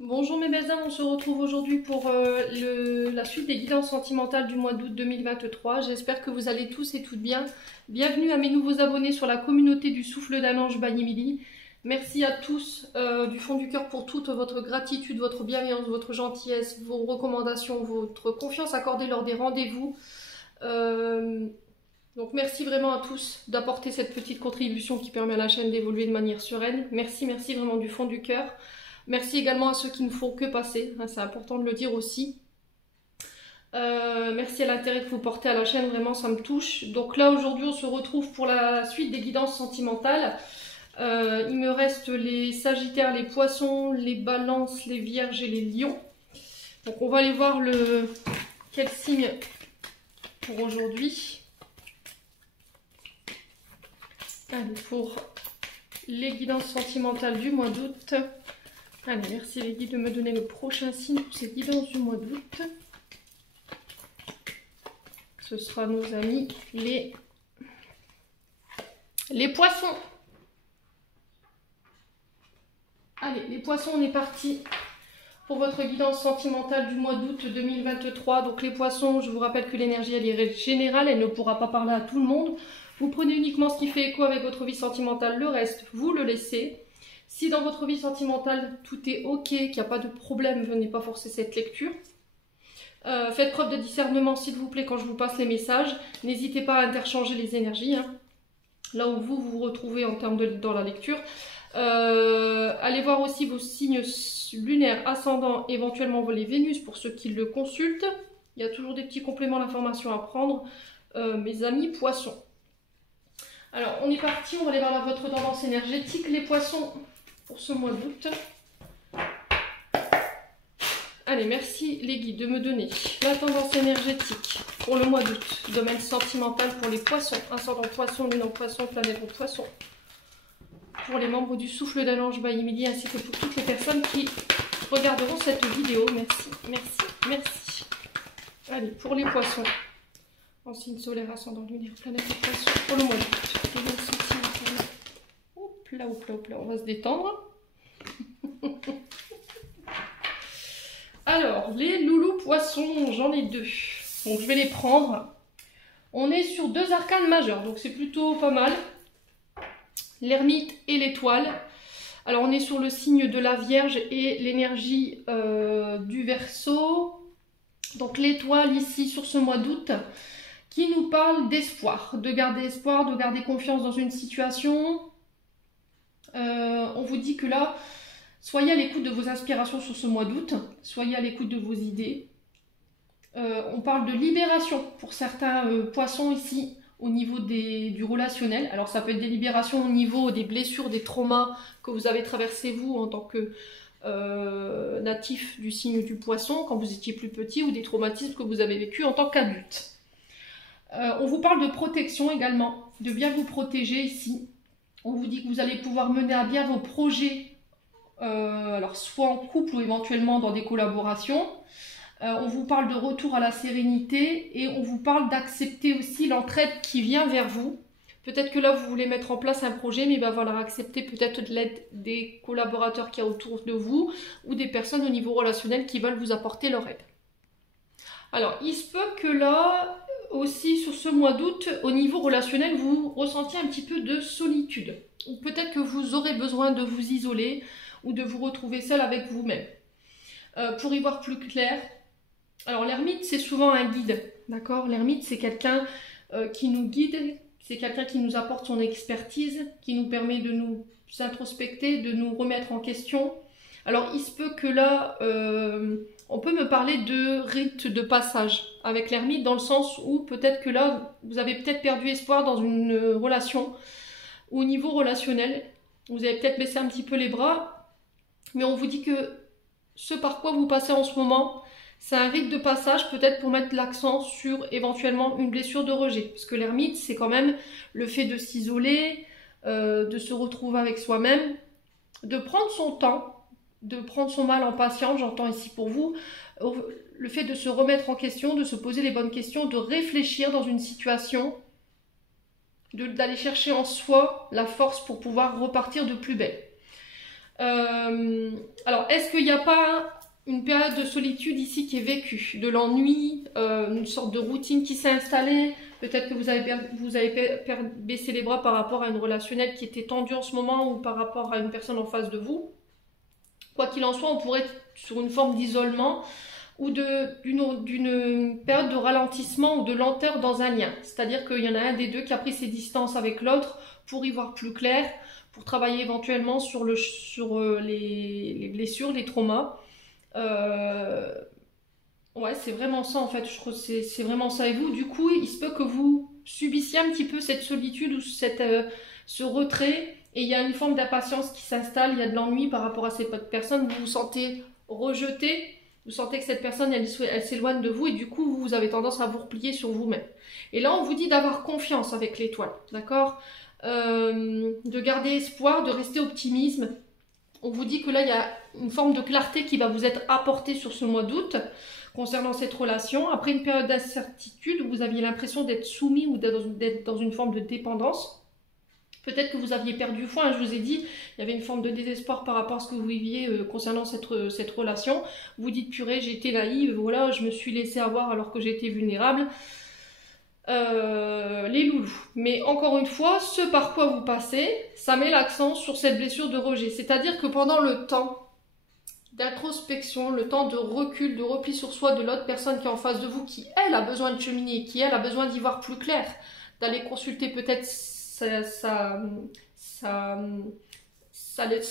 Bonjour mes belles âmes, on se retrouve aujourd'hui pour la suite des guidances sentimentales du mois d'août 2023. J'espère que vous allez tous et toutes bien. Bienvenue à mes nouveaux abonnés sur la communauté du Souffle d'un Ange by Emily. Merci à tous du fond du cœur pour toute votre gratitude, votre bienveillance, votre gentillesse, vos recommandations, votre confiance accordée lors des rendez-vous. Donc merci vraiment à tous d'apporter cette petite contribution qui permet à la chaîne d'évoluer de manière sereine. Merci vraiment du fond du cœur. Merci également à ceux qui ne font que passer, hein, c'est important de le dire aussi. Merci à l'intérêt que vous portez à la chaîne, vraiment ça me touche. Donc là aujourd'hui on se retrouve pour la suite des guidances sentimentales. Il me reste les Sagittaires, les Poissons, les Balances, les Vierges et les Lions. Donc on va aller voir quel signe pour aujourd'hui. Allez, pour les guidances sentimentales du mois d'août. Allez, merci les guides de me donner le prochain signe pour ces guidances du mois d'août. Ce sera nos amis les poissons. Allez, les poissons, on est parti pour votre guidance sentimentale du mois d'août 2023. Donc les poissons, je vous rappelle que l'énergie elle est générale, elle ne pourra pas parler à tout le monde. Vous prenez uniquement ce qui fait écho avec votre vie sentimentale, le reste, vous le laissez. Si dans votre vie sentimentale, tout est ok, qu'il n'y a pas de problème, venez pas forcer cette lecture. Faites preuve de discernement, s'il vous plaît, quand je vous passe les messages. N'hésitez pas à interchanger les énergies, hein, là où vous vous retrouvez en termes dans la lecture. Allez voir aussi vos signes lunaires, ascendants, éventuellement les Vénus, pour ceux qui le consultent. Il y a toujours des petits compléments d'information à prendre, mes amis poissons. Alors, on est parti, on va aller voir votre tendance énergétique, les poissons, pour ce mois d'août. Allez, merci les guides de me donner la tendance énergétique pour le mois d'août. Domaine sentimental pour les poissons, ascendant poisson, lune en poisson, planète en poisson. Pour les membres du Souffle d'un Ange by Emily, ainsi que pour toutes les personnes qui regarderont cette vidéo. Merci, merci, merci. Allez, pour les poissons, en signe solaire, ascendant lunaire, planète en poisson, pour le mois d'août. Hop là, hop là, hop là, on va se détendre. Alors, les loulous poissons, j'en ai deux. Donc, je vais les prendre. On est sur deux arcanes majeurs, donc c'est plutôt pas mal. L'ermite et l'étoile. Alors, on est sur le signe de la Vierge et l'énergie du Verseau. Donc, l'étoile ici, sur ce mois d'août, qui nous parle d'espoir, de garder espoir, de garder confiance dans une situation. On vous dit que là, soyez à l'écoute de vos inspirations sur ce mois d'août, soyez à l'écoute de vos idées. On parle de libération pour certains poissons ici, au niveau du relationnel. Alors ça peut être des libérations au niveau des blessures, des traumas que vous avez traversés vous en tant que natif du signe du poisson, quand vous étiez plus petit, ou des traumatismes que vous avez vécu en tant qu'adulte. On vous parle de protection également, de bien vous protéger ici. On vous dit que vous allez pouvoir mener à bien vos projets, alors soit en couple ou éventuellement dans des collaborations. On vous parle de retour à la sérénité et on vous parle d'accepter aussi l'entraide qui vient vers vous. Peut-être que là vous voulez mettre en place un projet, mais il va falloir accepter peut-être de l'aide des collaborateurs qu'il y a autour de vous ou des personnes au niveau relationnel qui veulent vous apporter leur aide. Alors il se peut que là aussi sur ce mois d'août, au niveau relationnel, vous ressentiez un petit peu de solitude. Ou peut-être que vous aurez besoin de vous isoler ou de vous retrouver seul avec vous-même. Pour y voir plus clair, alors l'ermite c'est souvent un guide, d'accord? L'ermite c'est quelqu'un qui nous guide, c'est quelqu'un qui nous apporte son expertise, qui nous permet de nous introspecter, de nous remettre en question. Alors il se peut que là, on peut me parler de rite de passage avec l'ermite, dans le sens où peut-être que là, vous avez peut-être perdu espoir dans une relation, au niveau relationnel, vous avez peut-être baissé un petit peu les bras, mais on vous dit que ce par quoi vous passez en ce moment, c'est un rite de passage, peut-être pour mettre l'accent sur éventuellement une blessure de rejet, parce que l'ermite, c'est quand même le fait de s'isoler, de se retrouver avec soi-même, de prendre son temps, de prendre son mal en patience, j'entends ici pour vous, le fait de se remettre en question, de se poser les bonnes questions, de réfléchir dans une situation, d'aller chercher en soi la force pour pouvoir repartir de plus belle. Alors, est-ce qu'il n'y a pas une période de solitude ici qui est vécue, de l'ennui, une sorte de routine qui s'est installée? Peut-être que vous avez baissé les bras par rapport à une relationnelle qui était tendue en ce moment ou par rapport à une personne en face de vous. Quoi qu'il en soit, on pourrait être sur une forme d'isolement ou d'une période de ralentissement ou de lenteur dans un lien. C'est-à-dire qu'il y en a un des deux qui a pris ses distances avec l'autre pour y voir plus clair, pour travailler éventuellement sur les blessures, les traumas. Ouais, c'est vraiment ça en fait, je trouve que c'est vraiment ça. Et vous, du coup, il se peut que vous subissiez un petit peu cette solitude ou ce retrait, et il y a une forme d'impatience qui s'installe, il y a de l'ennui par rapport à cette personne, vous vous sentez rejeté, vous sentez que cette personne, elle s'éloigne de vous, et du coup, vous avez tendance à vous replier sur vous-même. Et là, on vous dit d'avoir confiance avec l'étoile, d'accord? De garder espoir, de rester optimisme. On vous dit que là, il y a une forme de clarté qui va vous être apportée sur ce mois d'août concernant cette relation. Après une période d'incertitude où vous aviez l'impression d'être soumis ou d'être dans une forme de dépendance. Peut-être que vous aviez perdu foi, hein, je vous ai dit, il y avait une forme de désespoir par rapport à ce que vous viviez concernant cette relation. Vous dites, purée, j'ai été naïve, voilà, je me suis laissée avoir alors que j'étais vulnérable. Les loulous. Mais encore une fois, ce par quoi vous passez, ça met l'accent sur cette blessure de rejet. C'est-à-dire que pendant le temps d'introspection, le temps de recul, de repli sur soi de l'autre personne qui est en face de vous, qui elle a besoin de cheminer, qui elle a besoin d'y voir plus clair, d'aller consulter peut-être sa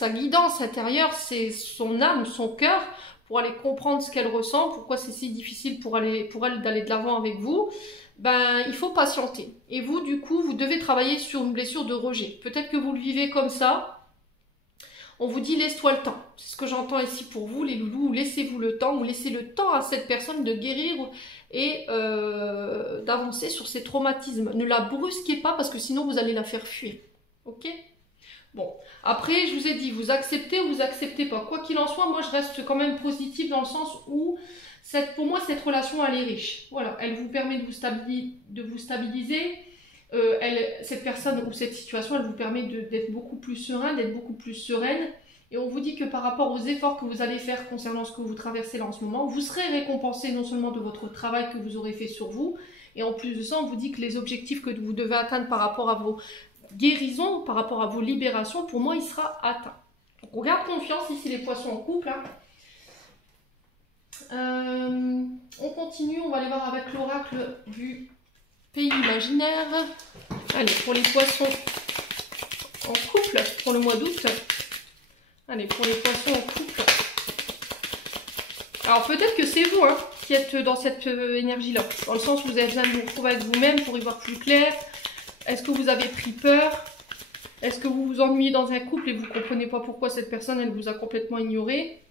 guidance intérieure, c'est son âme, son cœur, pour aller comprendre ce qu'elle ressent, pourquoi c'est si difficile pour elle d'aller de l'avant avec vous. Ben, il faut patienter. Et vous, du coup, vous devez travailler sur une blessure de rejet. Peut-être que vous le vivez comme ça. On vous dit, laisse-toi le temps. C'est ce que j'entends ici pour vous, les loulous. Laissez-vous le temps, ou laissez le temps à cette personne de guérir et d'avancer sur ses traumatismes. Ne la brusquez pas, parce que sinon, vous allez la faire fuir. Ok ? Bon. Après, je vous ai dit, vous acceptez ou vous acceptez pas. Quoi qu'il en soit, moi, je reste quand même positive dans le sens où pour moi, cette relation, elle est riche. Voilà, elle vous permet de vous stabiliser. Cette personne ou cette situation, elle vous permet d'être beaucoup plus serein, d'être beaucoup plus sereine. Et on vous dit que par rapport aux efforts que vous allez faire concernant ce que vous traversez là en ce moment, vous serez récompensé non seulement de votre travail que vous aurez fait sur vous, et en plus de ça, on vous dit que les objectifs que vous devez atteindre par rapport à vos guérisons, par rapport à vos libérations, pour moi, il sera atteint. Donc, on garde confiance ici, les poissons en couple, hein. On continue, on va aller voir avec l'oracle du pays imaginaire. Allez, pour les poissons en couple, pour le mois d'août. Allez, pour les poissons en couple. Alors peut-être que c'est vous hein, qui êtes dans cette énergie-là. Dans le sens où vous avez besoin de vous retrouver avec vous-même pour y voir plus clair. Est-ce que vous avez pris peur? Est-ce que vous vous ennuyez dans un couple et vous ne comprenez pas pourquoi cette personne, elle vous a complètement ignoré?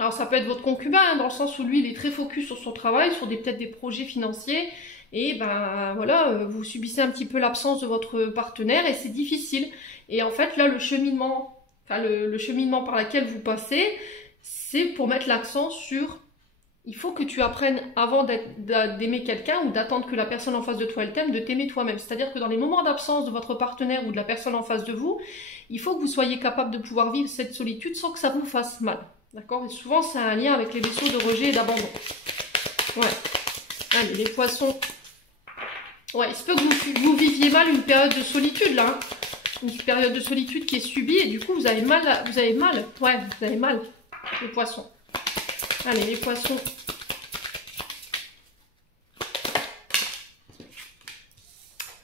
Alors ça peut être votre concubin, hein, dans le sens où lui, il est très focus sur son travail, sur peut-être des projets financiers. Et ben voilà, vous subissez un petit peu l'absence de votre partenaire et c'est difficile. Et en fait, là, le cheminement par lequel vous passez, c'est pour mettre l'accent sur... Il faut que tu apprennes, avant d'aimer quelqu'un ou d'attendre que la personne en face de toi elle t'aime, de t'aimer toi-même. C'est-à-dire que dans les moments d'absence de votre partenaire ou de la personne en face de vous, il faut que vous soyez capable de pouvoir vivre cette solitude sans que ça vous fasse mal. D'accord? Et souvent, c'est un lien avec les blessures de rejet et d'abandon. Ouais. Allez, les poissons. Ouais, il se peut que vous viviez mal une période de solitude, là. Hein. Une période de solitude qui est subie et du coup, vous avez mal. Ouais, vous avez mal, les poissons. Allez, les poissons.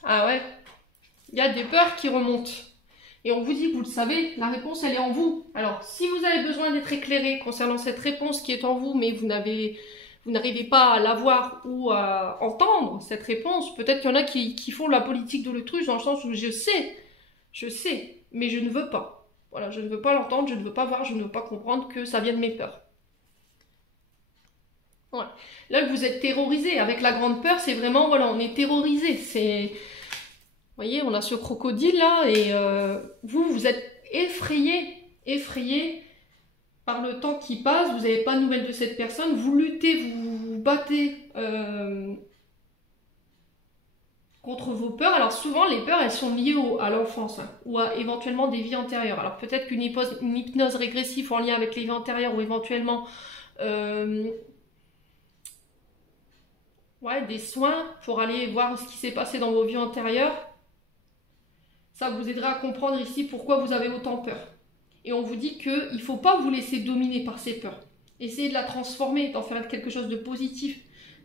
Ah ouais. Il y a des peurs qui remontent. Et on vous dit, vous le savez, la réponse, elle est en vous. Alors, si vous avez besoin d'être éclairé concernant cette réponse qui est en vous, mais vous n'arrivez pas à la voir ou à entendre cette réponse, peut-être qu'il y en a qui font la politique de l'autruche dans le sens où je sais, mais je ne veux pas. Voilà, je ne veux pas l'entendre, je ne veux pas voir, je ne veux pas comprendre que ça vient de mes peurs. Voilà. Là, vous êtes terrorisé. Avec la grande peur, c'est vraiment, voilà, on est terrorisé. C'est... Vous voyez, on a ce crocodile là et vous êtes effrayé par le temps qui passe, vous n'avez pas de nouvelles de cette personne, vous luttez, vous vous battez contre vos peurs. Alors souvent, les peurs, elles sont liées à l'enfance hein, ou à éventuellement des vies antérieures. Alors peut-être qu'une hypnose régressive en lien avec les vies antérieures ou éventuellement des soins pour aller voir ce qui s'est passé dans vos vies antérieures. Ça vous aidera à comprendre ici pourquoi vous avez autant peur. Et on vous dit qu'il ne faut pas vous laisser dominer par ces peurs. Essayez de la transformer, d'en faire quelque chose de positif,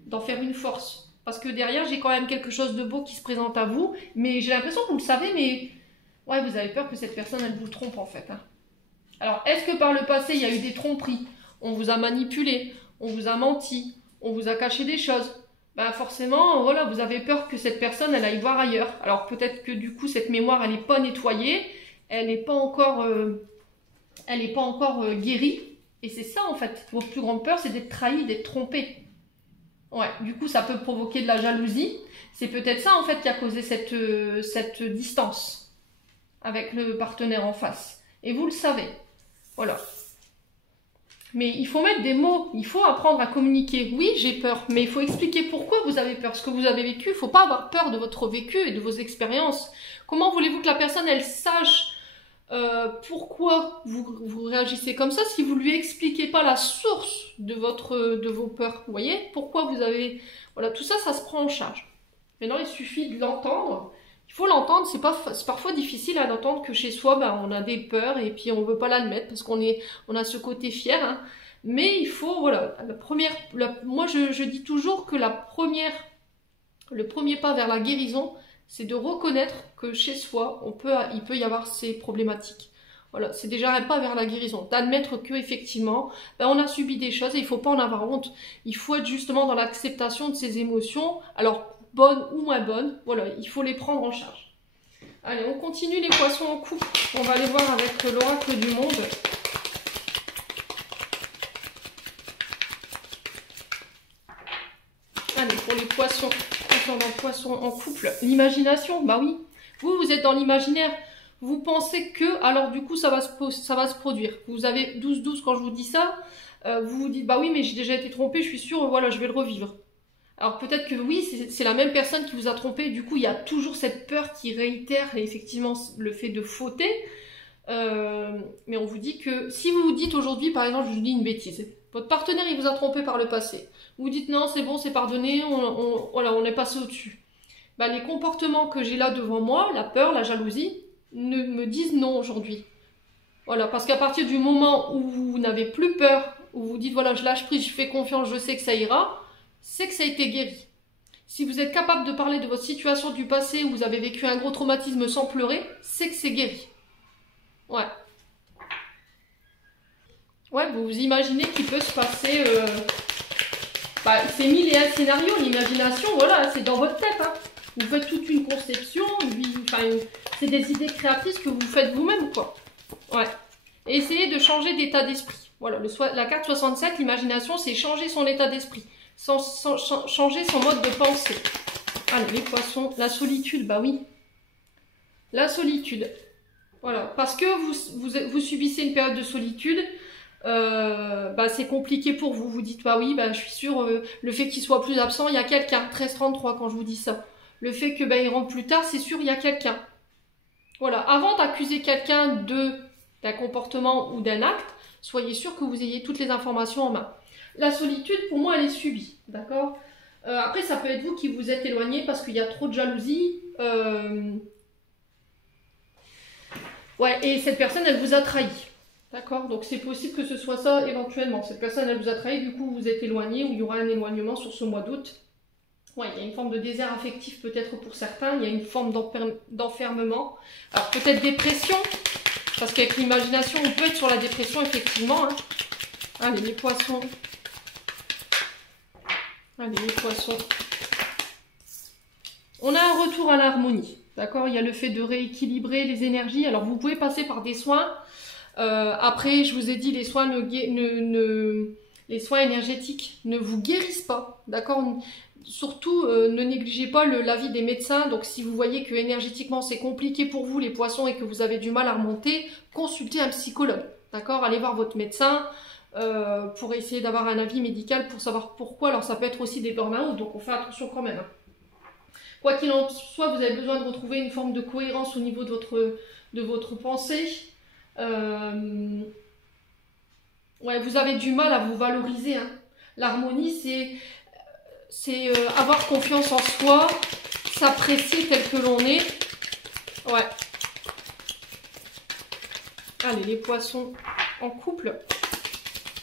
d'en faire une force. Parce que derrière, j'ai quand même quelque chose de beau qui se présente à vous. Mais j'ai l'impression que vous le savez, mais ouais, vous avez peur que cette personne, elle vous trompe en fait. Hein. Alors, est-ce que par le passé, il y a eu des tromperies? On vous a manipulé, on vous a menti, on vous a caché des choses. Ben forcément, voilà, vous avez peur que cette personne, elle aille voir ailleurs. Alors peut-être que du coup, cette mémoire, elle n'est pas nettoyée, elle n'est pas encore, guérie. Et c'est ça en fait, vos plus grandes peurs, c'est d'être trahi, d'être trompé. Ouais, du coup, ça peut provoquer de la jalousie. C'est peut-être ça en fait qui a causé cette distance avec le partenaire en face. Et vous le savez. Voilà. Mais il faut mettre des mots, il faut apprendre à communiquer. Oui, j'ai peur, mais il faut expliquer pourquoi vous avez peur, ce que vous avez vécu. Il ne faut pas avoir peur de votre vécu et de vos expériences. Comment voulez-vous que la personne, elle sache pourquoi vous réagissez comme ça si vous ne lui expliquez pas la source de vos peurs? Vous voyez? Pourquoi vous avez... Voilà, tout ça, ça se prend en charge. Maintenant, il suffit de l'entendre. Il faut l'entendre, c'est parfois difficile à d'entendre que chez soi, ben, on a des peurs et puis on ne veut pas l'admettre parce qu'on a ce côté fier. Hein. Mais il faut, voilà, moi je dis toujours que le premier pas vers la guérison, c'est de reconnaître que chez soi, il peut y avoir ces problématiques. Voilà, c'est déjà un pas vers la guérison, d'admettre que effectivement, ben, on a subi des choses et il ne faut pas en avoir honte. Il faut être justement dans l'acceptation de ses émotions. Alors, bonnes ou moins bonnes, voilà, il faut les prendre en charge. Allez, on continue les poissons en couple. On va aller voir avec l'oracle du monde. Allez, pour les poissons, poissons en couple, l'imagination, bah oui. Vous êtes dans l'imaginaire. Vous pensez que, alors du coup, ça va se produire. Vous avez 12-12 quand je vous dis ça. Vous vous dites, bah oui, mais j'ai déjà été trompée, je suis sûre, voilà, je vais le revivre. Alors peut-être que oui, c'est la même personne qui vous a trompé, du coup il y a toujours cette peur qui réitère effectivement le fait de fauter. Mais on vous dit que, si vous vous dites aujourd'hui, par exemple, je vous dis une bêtise, votre partenaire il vous a trompé par le passé, vous dites non c'est bon, c'est pardonné, voilà, on est passé au-dessus. Bah, les comportements que j'ai là devant moi, la peur, la jalousie, me disent non aujourd'hui. Voilà, parce qu'à partir du moment où vous n'avez plus peur, où vous dites voilà je lâche prise, je fais confiance, je sais que ça ira, c'est que ça a été guéri. Si vous êtes capable de parler de votre situation du passé où vous avez vécu un gros traumatisme sans pleurer, c'est que c'est guéri. Ouais. Ouais, vous vous imaginez qu'il peut se passer... c'est 1000 et un scénarios, l'imagination, voilà, c'est dans votre tête. Hein. Vous faites toute une conception, c'est des idées créatrices que vous faites vous-même, quoi. Ouais. Et essayez de changer d'état d'esprit. Voilà, la carte 67, l'imagination, c'est changer son état d'esprit. Changer son mode de pensée. Allez, les poissons, la solitude, bah oui. La solitude. Voilà, parce que vous subissez une période de solitude, c'est compliqué pour vous. Vous dites, bah oui, bah, je suis sûre, le fait qu'il soit plus absent, il y a quelqu'un. 13-33 quand je vous dis ça. Le fait que il rentre plus tard, c'est sûr, il y a quelqu'un. Voilà, avant d'accuser quelqu'un d'un comportement ou d'un acte, soyez sûr que vous ayez toutes les informations en main. La solitude, pour moi, elle est subie, d'accord? Après, ça peut être vous qui vous êtes éloigné parce qu'il y a trop de jalousie. Ouais, et cette personne, elle vous a trahi. D'accord? Donc, c'est possible que ce soit ça, éventuellement. Cette personne, elle vous a trahi, du coup, vous vous êtes éloigné, ou il y aura un éloignement sur ce mois d'août. Ouais, il y a une forme de désert affectif, peut-être pour certains. Il y a une forme d'enfermement. Alors, peut-être dépression, parce qu'avec l'imagination, on peut être sur la dépression, effectivement. Hein. Allez, les poissons. Allez, les poissons. On a un retour à l'harmonie, d'accord? Il y a le fait de rééquilibrer les énergies. Alors, vous pouvez passer par des soins. Après, je vous ai dit, les soins, les soins énergétiques ne vous guérissent pas, d'accord? Surtout, ne négligez pas l'avis des médecins. Donc, si vous voyez que énergétiquement, c'est compliqué pour vous, les poissons, et que vous avez du mal à remonter, consultez un psychologue, d'accord? Allez voir votre médecin. Pour essayer d'avoir un avis médical pour savoir pourquoi. Alors ça peut être aussi des burn-out, donc on fait attention quand même. Quoi qu'il en soit, vous avez besoin de retrouver une forme de cohérence au niveau de votre pensée. Ouais, vous avez du mal à vous valoriser, hein. L'harmonie, c'est avoir confiance en soi, s'apprécier tel que l'on est. Ouais. Allez, les poissons en couple.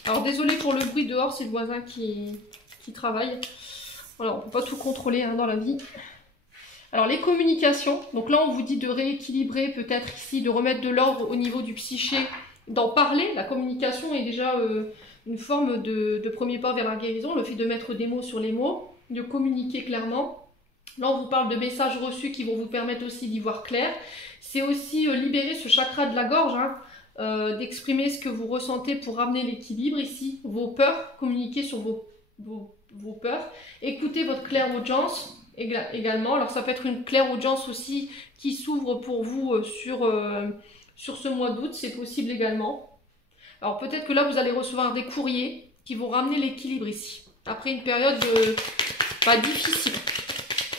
Alors, désolé pour le bruit dehors, c'est le voisin qui travaille. Voilà, on ne peut pas tout contrôler, hein, dans la vie. Alors, les communications. Donc là, on vous dit de rééquilibrer, peut-être ici, de remettre de l'ordre au niveau du psyché, d'en parler. La communication est déjà une forme de premier pas vers la guérison. Le fait de mettre des mots sur les mots, de communiquer clairement. Là, on vous parle de messages reçus qui vont vous permettre aussi d'y voir clair. C'est aussi libérer ce chakra de la gorge, hein, d'exprimer ce que vous ressentez pour ramener l'équilibre ici. Vos peurs, communiquer sur vos peurs. Écoutez votre clairaudience également. Alors, ça peut être une clairaudience aussi qui s'ouvre pour vous sur ce mois d'août. C'est possible également. Alors, peut-être que là, vous allez recevoir des courriers qui vont ramener l'équilibre ici. Après une période pas difficile.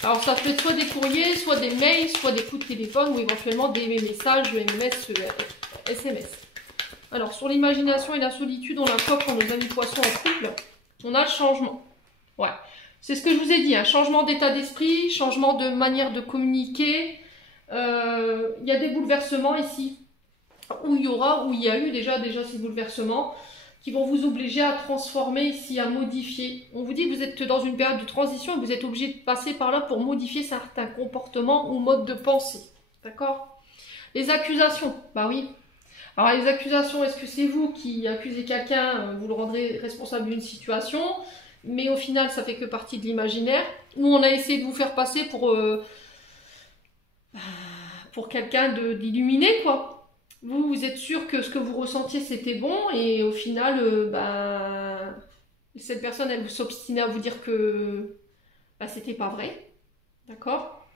Alors, ça peut être soit des courriers, soit des mails, soit des coups de téléphone ou éventuellement des messages MMS, SMS. Alors, sur l'imagination et la solitude, on a quoi pour nos amis poissons en couple? On a le changement. Ouais. C'est ce que je vous ai dit, un changement d'état d'esprit, changement de manière de communiquer. Il y a des bouleversements ici, où il y a eu déjà ces bouleversements qui vont vous obliger à transformer ici, à modifier. On vous dit que vous êtes dans une période de transition et vous êtes obligé de passer par là pour modifier certains comportements ou modes de pensée. D'accord? Les accusations, bah oui. Alors les accusations, est-ce que c'est vous qui accusez quelqu'un, vous le rendrez responsable d'une situation, mais au final ça fait que partie de l'imaginaire, ou on a essayé de vous faire passer pour quelqu'un d'illuminé, quoi. Vous êtes sûr que ce que vous ressentiez c'était bon et au final, cette personne elle s'obstinait à vous dire que c'était pas vrai, d'accord?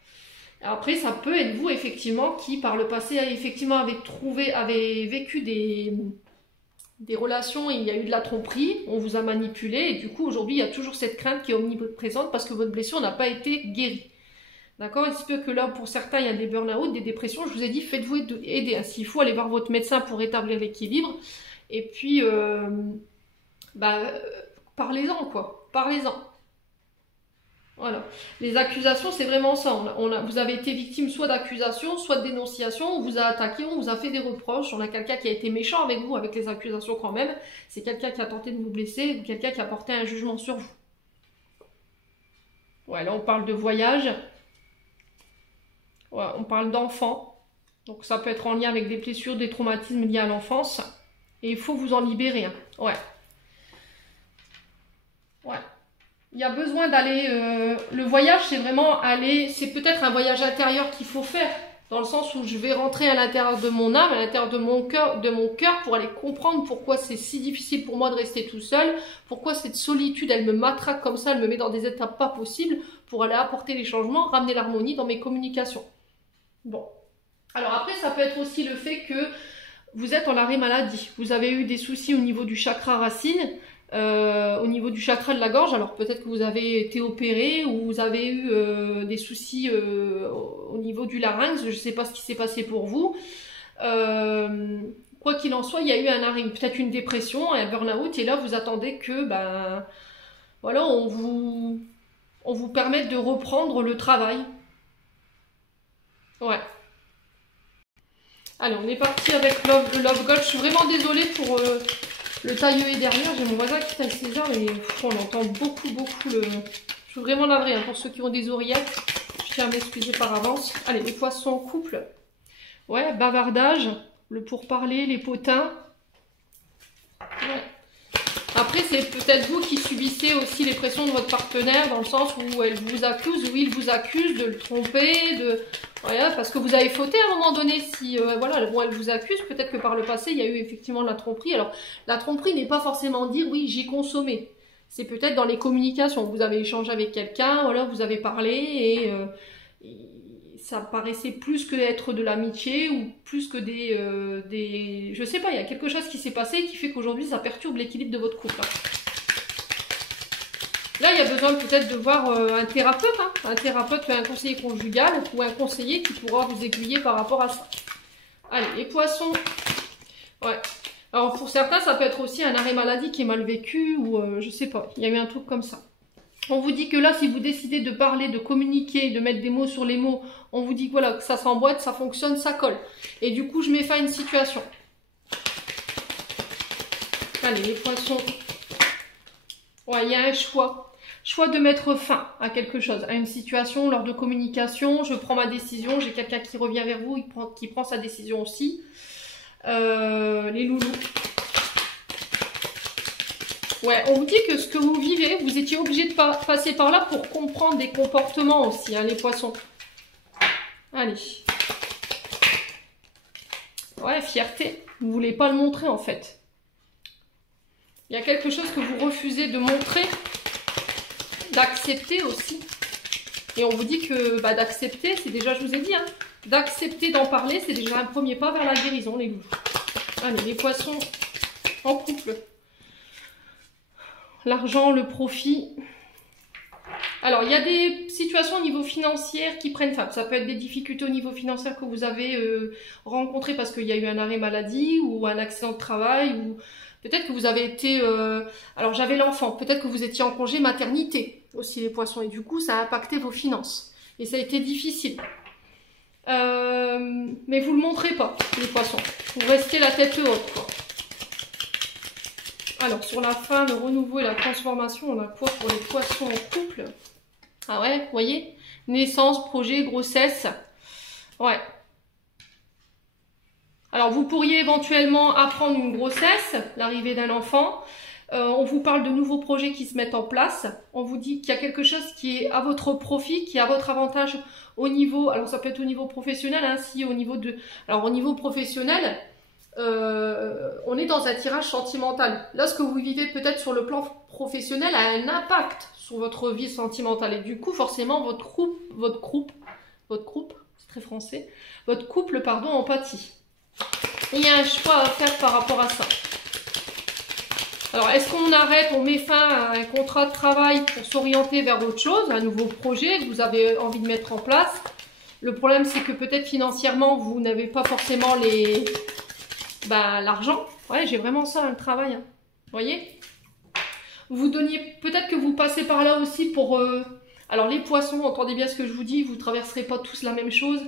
Après ça peut être vous effectivement qui par le passé avait vécu des relations et il y a eu de la tromperie, on vous a manipulé et du coup aujourd'hui il y a toujours cette crainte qui est omniprésente parce que votre blessure n'a pas été guérie. D'accord? Il se peut que là, pour certains, il y a des burn-out, des dépressions. Je vous ai dit, faites-vous aider. S'il faut, aller voir votre médecin pour rétablir l'équilibre. Et puis, parlez-en, quoi. Parlez-en. Voilà. Les accusations, c'est vraiment ça. Vous avez été victime soit d'accusations, soit de dénonciations. On vous a attaqué, on vous a fait des reproches. On a quelqu'un qui a été méchant avec vous, avec les accusations quand même. C'est quelqu'un qui a tenté de vous blesser ou quelqu'un qui a porté un jugement sur vous. Ouais, là, on parle de voyage. Ouais, on parle d'enfants, donc ça peut être en lien avec des blessures, des traumatismes liés à l'enfance. Et il faut vous en libérer, hein. Ouais. Ouais. Il y a besoin d'aller... le voyage, c'est vraiment aller... C'est peut-être un voyage intérieur qu'il faut faire, dans le sens où je vais rentrer à l'intérieur de mon âme, à l'intérieur de mon cœur, pour aller comprendre pourquoi c'est si difficile pour moi de rester tout seul, pourquoi cette solitude, elle me matraque comme ça, elle me met dans des étapes pas possibles, pour aller apporter les changements, ramener l'harmonie dans mes communications. Bon, alors après ça peut être aussi le fait que vous êtes en arrêt maladie, vous avez eu des soucis au niveau du chakra racine, au niveau du chakra de la gorge, alors peut-être que vous avez été opéré ou vous avez eu des soucis au niveau du larynx, je ne sais pas ce qui s'est passé pour vous. Quoi qu'il en soit, il y a eu un arrêt, peut-être une dépression, un burn-out, et là vous attendez que voilà, on vous permette de reprendre le travail. Ouais. Allez, on est parti avec le Love Gold. Je suis vraiment désolée pour le tailleué derrière. J'ai mon voisin qui taille ses arbres et on entend beaucoup. Je suis vraiment navrée, hein, pour ceux qui ont des oreillettes. Je tiens à m'excuser par avance. Allez, les poissons en couple. Ouais, bavardage, le pourparler, les potins. Ouais. Après, c'est peut-être vous qui subissez aussi les pressions de votre partenaire dans le sens où elle vous accuse, ou il vous accuse de le tromper, voilà, parce que vous avez fauté à un moment donné. Si voilà, bon, elle vous accuse, peut-être que par le passé, il y a eu effectivement de la tromperie. Alors, la tromperie n'est pas forcément dire oui, j'ai consommé. C'est peut-être dans les communications. Vous avez échangé avec quelqu'un, voilà, vous avez parlé et ça paraissait plus que être de l'amitié ou plus que des... Je sais pas, il y a quelque chose qui s'est passé qui fait qu'aujourd'hui ça perturbe l'équilibre de votre couple. Là, il y a besoin peut-être de voir un thérapeute, hein, un conseiller conjugal ou un conseiller qui pourra vous aiguiller par rapport à ça. Allez, les poissons. Ouais. Alors, pour certains, ça peut être aussi un arrêt maladie qui est mal vécu ou je sais pas. Il y a eu un truc comme ça. On vous dit que là, si vous décidez de parler, de communiquer, de mettre des mots sur les mots, on vous dit que voilà, que ça s'emboîte, ça fonctionne, ça colle. Et du coup, je mets fin à une situation. Allez, les poissons. Ouais, il y a un choix. Choix de mettre fin à quelque chose, à une situation, lors de communication. Je prends ma décision, j'ai quelqu'un qui revient vers vous, qui prend sa décision aussi. Les loulous. Ouais, on vous dit que ce que vous vivez, vous étiez obligé de passer par là pour comprendre des comportements aussi, hein, les poissons. Allez. Ouais, fierté. Vous voulez pas le montrer en fait. Il y a quelque chose que vous refusez de montrer, d'accepter aussi. Et on vous dit que d'accepter, c'est déjà, je vous ai dit, hein, d'accepter d'en parler, c'est déjà un premier pas vers la guérison, les loups. Allez, les poissons en couple. L'argent, le profit. Alors, il y a des situations au niveau financier qui prennent fin. Ça peut être des difficultés au niveau financier que vous avez rencontrées parce qu'il y a eu un arrêt maladie ou un accident de travail ou peut-être que vous avez été... alors, j'avais l'enfant. Peut-être que vous étiez en congé maternité aussi, les poissons. Et du coup, ça a impacté vos finances. Et ça a été difficile. Mais vous ne le montrez pas, les poissons. Vous restez la tête haute, quoi. Alors, sur la fin, le renouveau et la transformation, on a quoi pour les poissons en couple? Ah ouais, vous voyez? Naissance, projet, grossesse. Ouais. Alors, vous pourriez éventuellement apprendre une grossesse, l'arrivée d'un enfant. On vous parle de nouveaux projets qui se mettent en place. On vous dit qu'il y a quelque chose qui est à votre profit, qui est à votre avantage au niveau... Alors, ça peut être au niveau professionnel, hein, si au niveau de... Alors, au niveau professionnel... on est dans un tirage sentimental. Là, ce que vous vivez peut-être sur le plan professionnel a un impact sur votre vie sentimentale. Et du coup, forcément, votre couple, c'est très français, votre couple, pardon, en pâtit. Et il y a un choix à faire par rapport à ça. Alors, est-ce qu'on arrête, on met fin à un contrat de travail pour s'orienter vers autre chose, un nouveau projet que vous avez envie de mettre en place? Le problème, c'est que peut-être financièrement, vous n'avez pas forcément les... l'argent, ouais, j'ai vraiment ça, un travail, hein. Vous voyez? Vous donniez, peut-être que vous passez par là aussi pour... Alors les poissons, entendez bien ce que je vous dis, vous ne traverserez pas tous la même chose.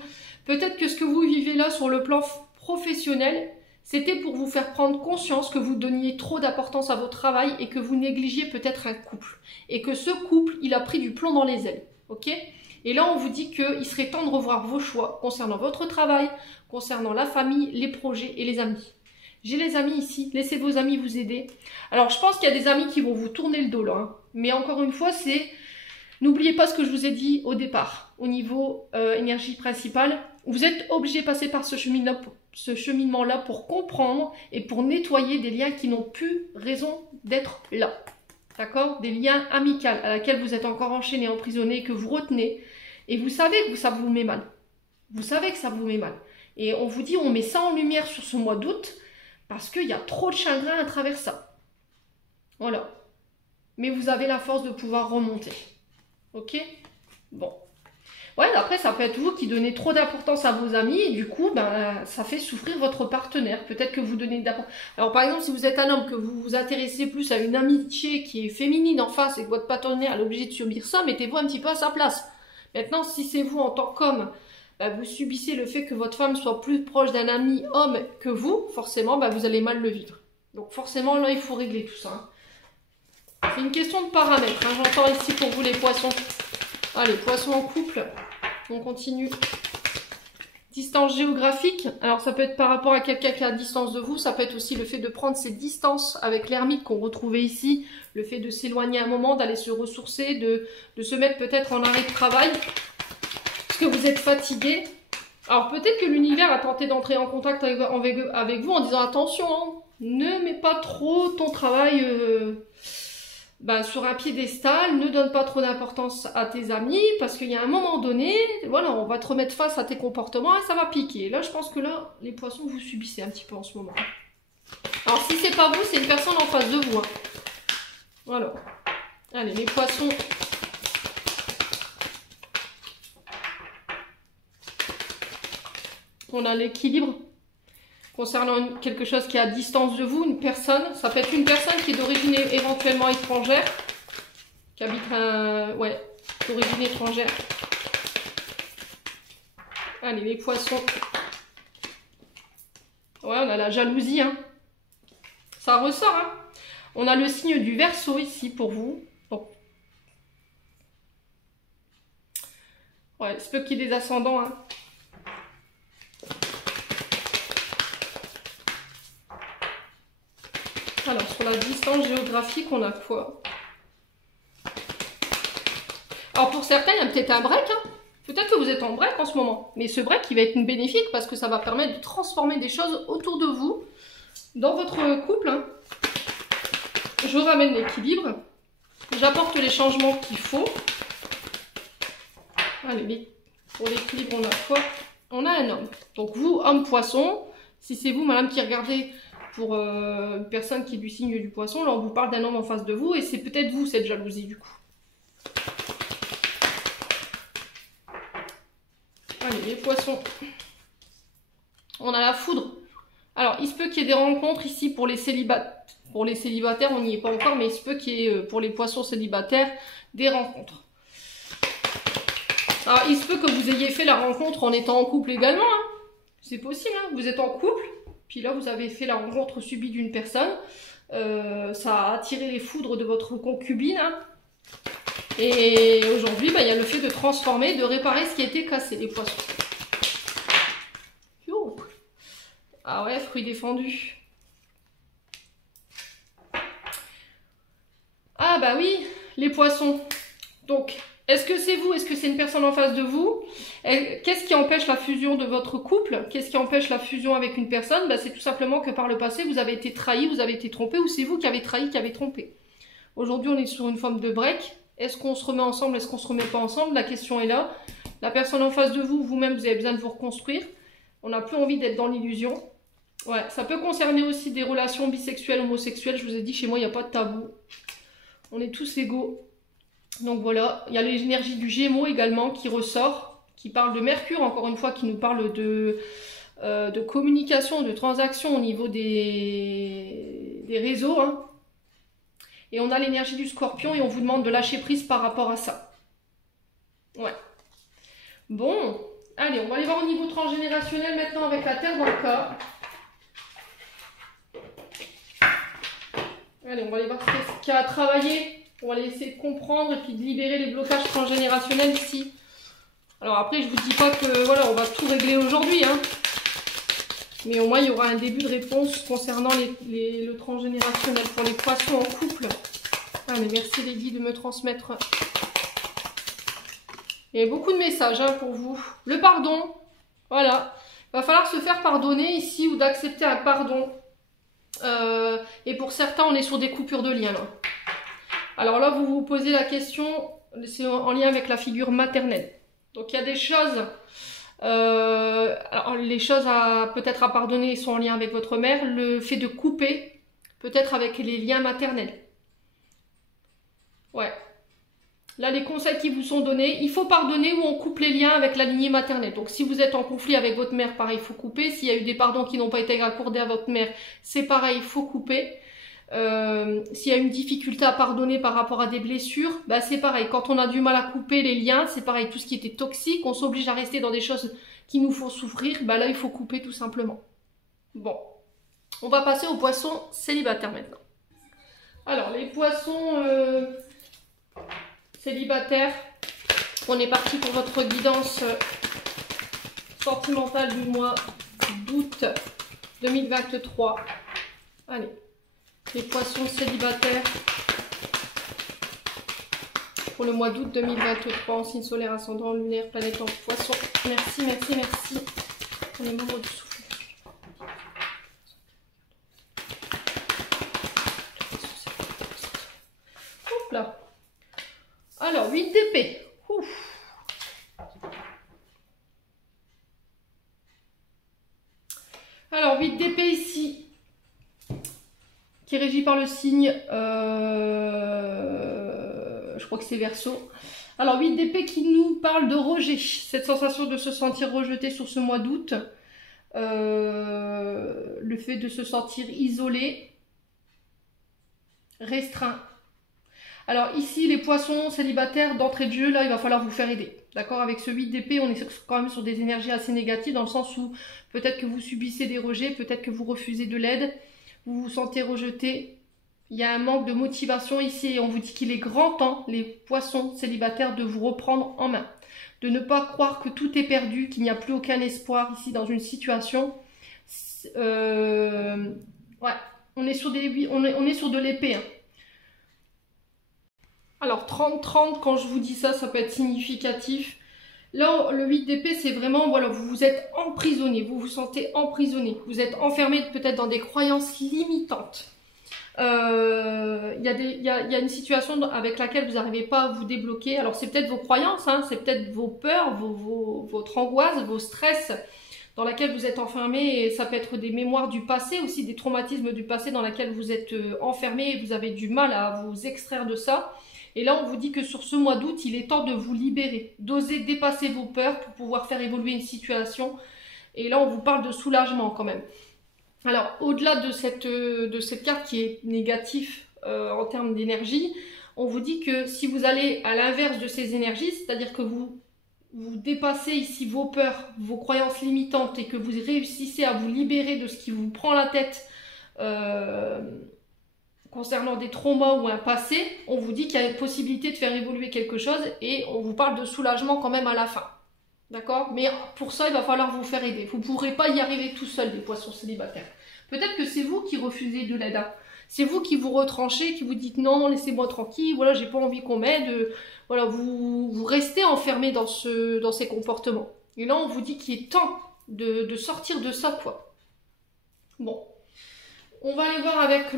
Peut-être que ce que vous vivez là sur le plan professionnel, c'était pour vous faire prendre conscience que vous donniez trop d'importance à votre travail et que vous négligiez peut-être un couple. Et que ce couple, il a pris du plomb dans les ailes, ok? Et là, on vous dit qu'il serait temps de revoir vos choix concernant votre travail, concernant la famille, les projets et les amis. J'ai les amis ici, laissez vos amis vous aider. Alors, je pense qu'il y a des amis qui vont vous tourner le dos là, hein. Mais encore une fois, c'est... N'oubliez pas ce que je vous ai dit au départ, au niveau énergie principale. Vous êtes obligé de passer par ce cheminement-là pour comprendre et pour nettoyer des liens qui n'ont plus raison d'être là. D'accord? Des liens amicaux à laquelle vous êtes encore enchaîné, emprisonné, que vous retenez. Et vous savez que ça vous met mal. Vous savez que ça vous met mal. Et on vous dit, on met ça en lumière sur ce mois d'août parce qu'il y a trop de chagrin à travers ça. Voilà. Mais vous avez la force de pouvoir remonter. Ok? Bon. Ouais, après, ça peut être vous qui donnez trop d'importance à vos amis et du coup, ça fait souffrir votre partenaire. Peut-être que vous donnez d'importance. Alors, par exemple, si vous êtes un homme, que vous vous intéressez plus à une amitié qui est féminine en face et que votre partenaire est obligé de subir ça, mettez-vous un petit peu à sa place. Maintenant, si c'est vous en tant qu'homme, vous subissez le fait que votre femme soit plus proche d'un ami homme que vous, forcément, vous allez mal le vivre. Donc, forcément, là, il faut régler tout ça, hein. C'est une question de paramètres, hein. J'entends ici pour vous les poissons. Allez, poissons en couple. On continue. Distance géographique. Alors, ça peut être par rapport à quelqu'un qui est à distance de vous. Ça peut être aussi le fait de prendre ses distances avec l'ermite qu'on retrouvait ici. Le fait de s'éloigner un moment, d'aller se ressourcer, de se mettre peut-être en arrêt de travail. Parce que vous êtes fatigué. Alors, peut-être que l'univers a tenté d'entrer en contact avec vous en disant attention, hein, ne mets pas trop ton travail... sur un piédestal, ne donne pas trop d'importance à tes amis, parce qu'il y a un moment donné, voilà, on va te remettre face à tes comportements et ça va piquer. Là, je pense que là, les poissons, vous subissez un petit peu en ce moment. Alors, si c'est pas vous, c'est une personne en face de vous, hein. Voilà. Allez, les poissons. On a l'équilibre concernant quelque chose qui est à distance de vous, une personne. Ça peut être une personne qui est d'origine éventuellement étrangère, qui habite ouais, d'origine étrangère. Allez, les poissons. Ouais, on a la jalousie, hein. Ça ressort, hein. On a le signe du Verseau ici pour vous. Bon. Ouais, c'est peu qu'il y ait des ascendants, hein. Alors, sur la distance géographique, on a quoi? Alors, pour certains, il y a peut-être un break, hein. Peut-être que vous êtes en break en ce moment. Mais ce break, il va être bénéfique parce que ça va permettre de transformer des choses autour de vous, dans votre couple, hein. Je ramène l'équilibre. J'apporte les changements qu'il faut. Allez, pour l'équilibre, on a quoi? On a un homme. Donc, vous, homme poisson, si c'est vous, madame, qui regardez pour une personne qui est du signe du poisson, là, on vous parle d'un homme en face de vous et c'est peut-être vous, cette jalousie, du coup. Allez, les poissons. On a la foudre. Alors, il se peut qu'il y ait des rencontres ici pour les célibataires. Pour les célibataires, on n'y est pas encore, mais il se peut qu'il y ait, pour les poissons célibataires, des rencontres. Alors, il se peut que vous ayez fait la rencontre en étant en couple également, hein. C'est possible, hein. Vous êtes en couple, puis là, vous avez fait la rencontre subie d'une personne. Ça a attiré les foudres de votre concubine, hein. Et aujourd'hui, bah, il y a le fait de transformer, de réparer ce qui a été cassé, les poissons. Yo. Ah ouais, fruits défendus. Ah bah oui, les poissons. Donc, est-ce que c'est vous? Est-ce que c'est une personne en face de vous? Qu'est-ce qui empêche la fusion de votre couple? Qu'est-ce qui empêche la fusion avec une personne? Bah, c'est tout simplement que par le passé, vous avez été trahi, vous avez été trompé, ou c'est vous qui avez trahi, qui avez trompé. Aujourd'hui, on est sur une forme de break. Est-ce qu'on se remet ensemble? Est-ce qu'on se remet pas ensemble? La question est là. La personne en face de vous, vous-même, vous avez besoin de vous reconstruire. On n'a plus envie d'être dans l'illusion. Ouais, ça peut concerner aussi des relations bisexuelles, homosexuelles. Je vous ai dit, chez moi, il n'y a pas de tabou. On est tous égaux. Donc voilà, il y a l'énergie du Gémeaux également qui ressort, qui parle de Mercure, encore une fois, qui nous parle de communication, de transaction au niveau des réseaux, hein. Et on a l'énergie du Scorpion et on vous demande de lâcher prise par rapport à ça. Ouais. Bon, allez, on va aller voir au niveau transgénérationnel maintenant avec la Terre dans le cas. Allez, on va aller voir ce qu'il y a à travailler. On va aller essayer de comprendre et puis de libérer les blocages transgénérationnels ici. Alors après, je vous dis pas que voilà, on va tout régler aujourd'hui, hein. Mais au moins, il y aura un début de réponse concernant le transgénérationnel pour les poissons en couple. Allez, merci les guides de me transmettre. Il y a beaucoup de messages, hein, pour vous. Le pardon, voilà. Il va falloir se faire pardonner ici ou d'accepter un pardon. Et pour certains, on est sur des coupures de liens, là. Alors là, vous vous posez la question, c'est en lien avec la figure maternelle. Donc il y a des choses... alors, les choses peut-être à pardonner sont en lien avec votre mère, le fait de couper, peut-être avec les liens maternels. Ouais. Là, les conseils qui vous sont donnés, il faut pardonner ou on coupe les liens avec la lignée maternelle. Donc, si vous êtes en conflit avec votre mère, pareil, il faut couper. S'il y a eu des pardons qui n'ont pas été accordés à votre mère, c'est pareil, il faut couper. S'il y a une difficulté à pardonner par rapport à des blessures, bah c'est pareil. Quand on a du mal à couper les liens, c'est pareil. Tout ce qui était toxique, on s'oblige à rester dans des choses qui nous font souffrir. Bah là, il faut couper tout simplement. Bon, on va passer aux poissons célibataires maintenant. Alors, les poissons célibataires, on est parti pour votre guidance sentimentale du mois d'août 2023. Allez. Les poissons célibataires pour le mois d'août 2023 en signe solaire, ascendant, lunaire, planète en poisson. Merci, merci, merci. On est membre du souffle. Hop là. Alors, 8 d'épée. Alors, 8 d'épée ici. Qui est régi par le signe je crois que c'est Verseau. Alors 8 d'épée qui nous parle de rejet, cette sensation de se sentir rejeté sur ce mois d'août, le fait de se sentir isolé, restreint. Alors ici les poissons célibataires d'entrée de jeu, là il va falloir vous faire aider. D'accord, avec ce 8 d'épée, on est quand même sur des énergies assez négatives dans le sens où peut-être que vous subissez des rejets, peut-être que vous refusez de l'aide, vous vous sentez rejeté. Il y a un manque de motivation ici et on vous dit qu'il est grand temps, les poissons célibataires, de vous reprendre en main. De ne pas croire que tout est perdu, qu'il n'y a plus aucun espoir ici dans une situation. Ouais, on est sur de l'épée. Hein. Alors 30-30, quand je vous dis ça, ça peut être significatif. Là, le 8 d'épée, c'est vraiment, voilà, vous vous êtes emprisonné, vous vous sentez emprisonné. Vous êtes enfermé peut-être dans des croyances limitantes. Il y a une situation avec laquelle vous n'arrivez pas à vous débloquer. Alors c'est peut-être vos croyances, hein, c'est peut-être vos peurs, votre angoisse, vos stress dans laquelle vous êtes enfermé. Et ça peut être des mémoires du passé, aussi des traumatismes du passé dans lesquels vous êtes enfermé et vous avez du mal à vous extraire de ça. Et là, on vous dit que sur ce mois d'août, il est temps de vous libérer, d'oser dépasser vos peurs pour pouvoir faire évoluer une situation. Et là, on vous parle de soulagement quand même. Alors, au-delà de cette carte qui est négative en termes d'énergie, on vous dit que si vous allez à l'inverse de ces énergies, c'est-à-dire que vous dépassez ici vos peurs, vos croyances limitantes et que vous réussissez à vous libérer de ce qui vous prend la tête concernant des traumas ou un passé, on vous dit qu'il y a une possibilité de faire évoluer quelque chose et on vous parle de soulagement quand même à la fin. D'accord? Mais pour ça, il va falloir vous faire aider. Vous ne pourrez pas y arriver tout seul, les poissons célibataires. Peut-être que c'est vous qui refusez de l'aide. Hein. C'est vous qui vous retranchez, qui vous dites non, laissez-moi tranquille, voilà, j'ai pas envie qu'on m'aide. Voilà, vous restez enfermé dans ces comportements. Et là, on vous dit qu'il est temps de sortir de ça, quoi. Bon. On va aller voir avec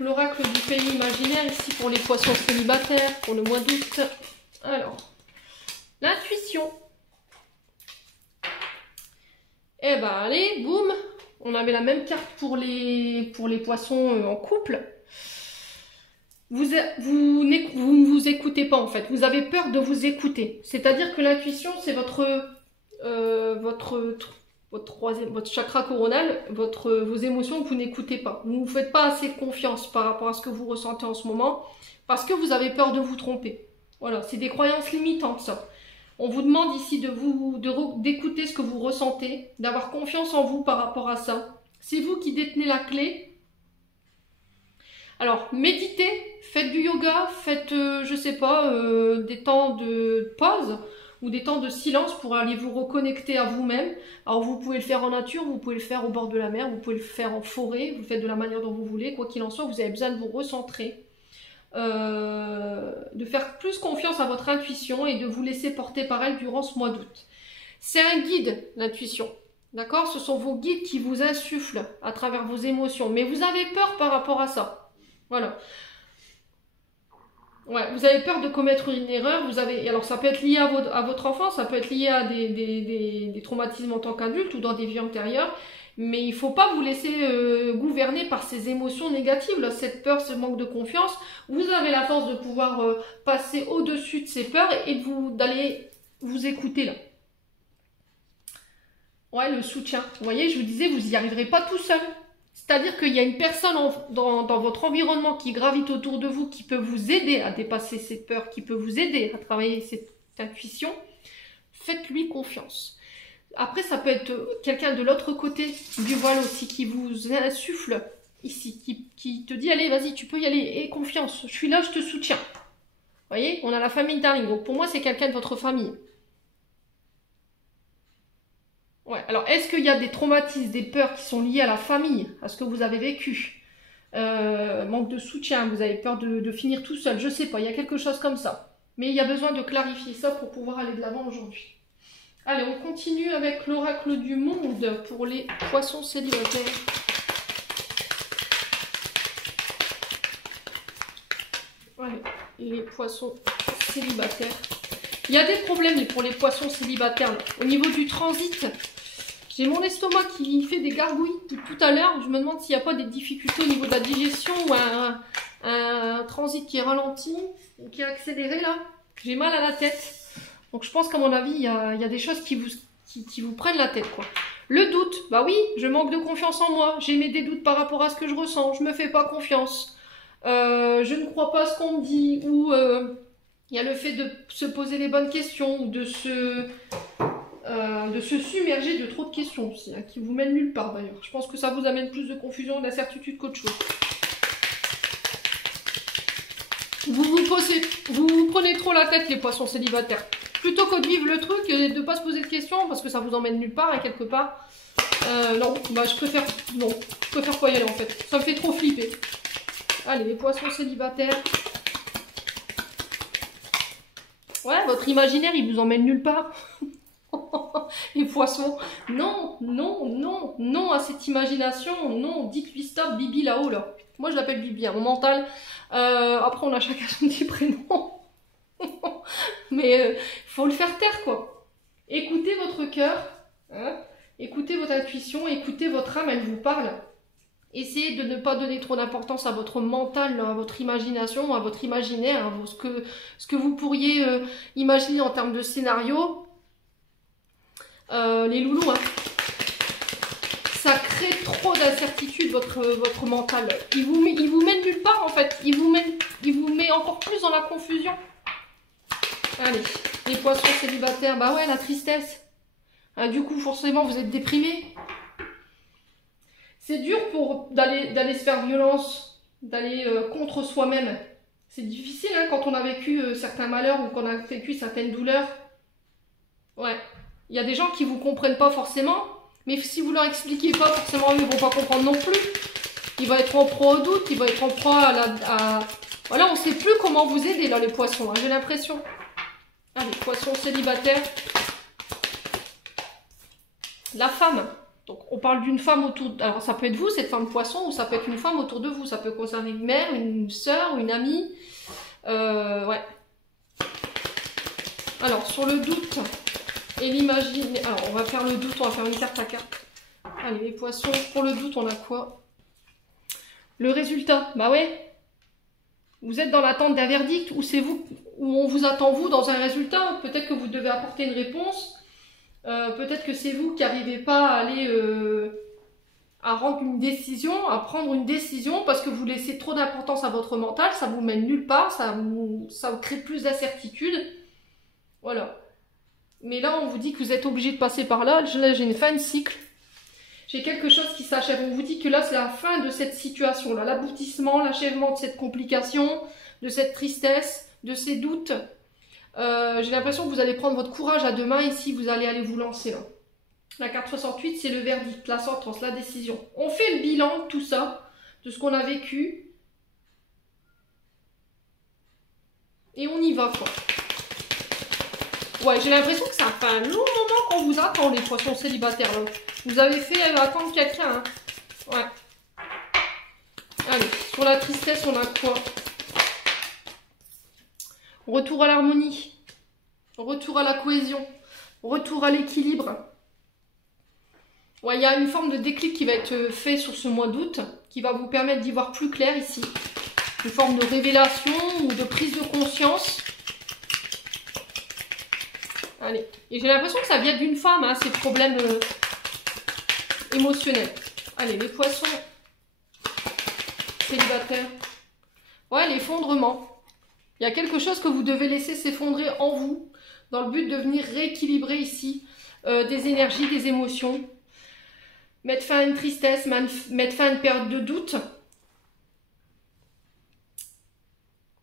l'oracle du pays imaginaire, ici pour les poissons célibataires, pour le mois d'août. Alors, l'intuition. Eh ben allez, boum, on avait la même carte pour les poissons en couple. Vous ne vous écoutez pas en fait, vous avez peur de vous écouter. C'est-à-dire que l'intuition, c'est votre chakra coronal, vos émotions, vous n'écoutez pas. Vous ne vous faites pas assez confiance par rapport à ce que vous ressentez en ce moment, parce que vous avez peur de vous tromper. Voilà, c'est des croyances limitantes ça. On vous demande ici d'écouter ce que vous ressentez, d'avoir confiance en vous par rapport à ça. C'est vous qui détenez la clé. Alors, méditez, faites du yoga, faites, je sais pas, des temps de pause ou des temps de silence pour aller vous reconnecter à vous-même. Alors, vous pouvez le faire en nature, vous pouvez le faire au bord de la mer, vous pouvez le faire en forêt, vous le faites de la manière dont vous voulez. Quoi qu'il en soit, vous avez besoin de vous recentrer. De faire plus confiance à votre intuition et de vous laisser porter par elle durant ce mois d'août. C'est un guide, l'intuition. D'accord? Ce sont vos guides qui vous insufflent à travers vos émotions. Mais vous avez peur par rapport à ça. Voilà. Ouais, vous avez peur de commettre une erreur. Alors ça peut être lié à votre enfance, ça peut être lié à des traumatismes en tant qu'adulte ou dans des vies antérieures. Mais il ne faut pas vous laisser gouverner par ces émotions négatives, là, cette peur, ce manque de confiance. Vous avez la force de pouvoir passer au-dessus de ces peurs et d'aller vous écouter là. Ouais, le soutien. Vous voyez, je vous disais, vous n'y arriverez pas tout seul. C'est-à-dire qu'il y a une personne dans votre environnement qui gravite autour de vous, qui peut vous aider à dépasser cette peur, qui peut vous aider à travailler cette intuition. Faites-lui confiance. Après, ça peut être quelqu'un de l'autre côté du voile aussi qui vous insuffle ici, qui te dit allez, vas-y, tu peux y aller, aie confiance, je suis là, je te soutiens. Vous voyez, on a la famille Darling, donc pour moi, c'est quelqu'un de votre famille. Ouais, alors est-ce qu'il y a des traumatismes, des peurs qui sont liées à la famille, à ce que vous avez vécu? Manque de soutien, vous avez peur de finir tout seul, je sais pas, il y a quelque chose comme ça. Mais il y a besoin de clarifier ça pour pouvoir aller de l'avant aujourd'hui. Allez, on continue avec l'oracle du monde pour les poissons célibataires. Allez, les poissons célibataires. Il y a des problèmes pour les poissons célibataires. Là. Au niveau du transit, j'ai mon estomac qui fait des gargouilles tout à l'heure. Je me demande s'il n'y a pas des difficultés au niveau de la digestion ou un transit qui est ralenti ou qui est accéléré là. J'ai mal à la tête. Donc je pense qu'à mon avis, il y a des choses qui vous prennent la tête, quoi. Le doute, bah oui, je manque de confiance en moi. J'ai des doutes par rapport à ce que je ressens. Je me fais pas confiance. Je ne crois pas à ce qu'on me dit. Ou il y a le fait de se poser les bonnes questions ou de se submerger de trop de questions aussi, hein, qui vous mènent nulle part d'ailleurs. Je pense que ça vous amène plus de confusion et d'incertitude qu'autre chose. Vous prenez trop la tête, les poissons célibataires. Plutôt que de vivre le truc et de ne pas se poser de questions, parce que ça vous emmène nulle part et quelque part. Non, bah je préfère pas y aller en fait. Ça me fait trop flipper. Allez, les poissons célibataires. Ouais, votre imaginaire, il vous emmène nulle part. Les poissons. Non, non, non, non à cette imagination. Non, dites-lui stop, Bibi là-haut, là. Moi, je l'appelle Bibi, hein, mon mental. Après, on a chacun son petit prénom. Mais faut le faire taire, quoi. Écoutez votre cœur, hein, écoutez votre intuition, écoutez votre âme, elle vous parle. Essayez de ne pas donner trop d'importance à votre mental, à votre imagination, à votre imaginaire, hein, ce que vous pourriez imaginer en termes de scénario. Les loulous, hein. Ça crée trop d'incertitude, votre mental. Il vous mène nulle part, en fait. Il vous met encore plus dans la confusion. Allez, les poissons célibataires, bah ouais, la tristesse. Ah, du coup, forcément, vous êtes déprimé. C'est dur d'aller se faire violence, d'aller contre soi-même. C'est difficile hein, quand on a vécu certains malheurs ou qu'on a vécu certaines douleurs. Ouais, il y a des gens qui vous comprennent pas forcément, mais si vous leur expliquez pas, forcément, ils vont pas comprendre non plus. Il va être en proie au doute, il va être en proie à... Voilà, on sait plus comment vous aider, là, les poissons, hein, j'ai l'impression. Ah, les poissons célibataires. La femme. Donc, on parle d'une femme autour... Alors, ça peut être vous, cette femme poisson, ou ça peut être une femme autour de vous. Ça peut concerner une mère, une sœur, une amie. Ouais. Alors, sur le doute et l'imagine... Alors, on va faire le doute, on va faire une carte à carte. Allez, les poissons, pour le doute, on a quoi? Le résultat. Bah ouais. Vous êtes dans l'attente d'un verdict, ou c'est vous, ou on vous attend, vous, dans un résultat. Peut-être que vous devez apporter une réponse. Peut-être que c'est vous qui n'arrivez pas à aller à rendre une décision, à prendre une décision parce que vous laissez trop d'importance à votre mental, ça vous mène nulle part, ça vous crée plus d'incertitude. Voilà. Mais là, on vous dit que vous êtes obligé de passer par là. Là, j'ai une fin de cycle. J'ai quelque chose qui s'achève. On vous dit que là, c'est la fin de cette situation-là, l'aboutissement, l'achèvement de cette complication, de cette tristesse, de ces doutes. J'ai l'impression que vous allez prendre votre courage à deux mains ici, vous allez aller vous lancer là. La carte 68, c'est le verdict, la sentence, la décision. On fait le bilan de tout ça, de ce qu'on a vécu. Et on y va, quoi. Ouais, j'ai l'impression que ça fait un long moment qu'on vous attend, les poissons célibataires, là. Vous avez fait attendre quelqu'un, hein. Ouais. Allez, sur la tristesse, on a quoi? Retour à l'harmonie, retour à la cohésion, retour à l'équilibre. Ouais, il y a une forme de déclic qui va être fait sur ce mois d'août, qui va vous permettre d'y voir plus clair ici. Une forme de révélation ou de prise de conscience. Allez, et j'ai l'impression que ça vient d'une femme, hein, ces problèmes émotionnels. Allez, les poissons célibataires. Ouais, l'effondrement. Il y a quelque chose que vous devez laisser s'effondrer en vous, dans le but de venir rééquilibrer ici des énergies, des émotions. Mettre fin à une tristesse, mettre fin à une période de doute.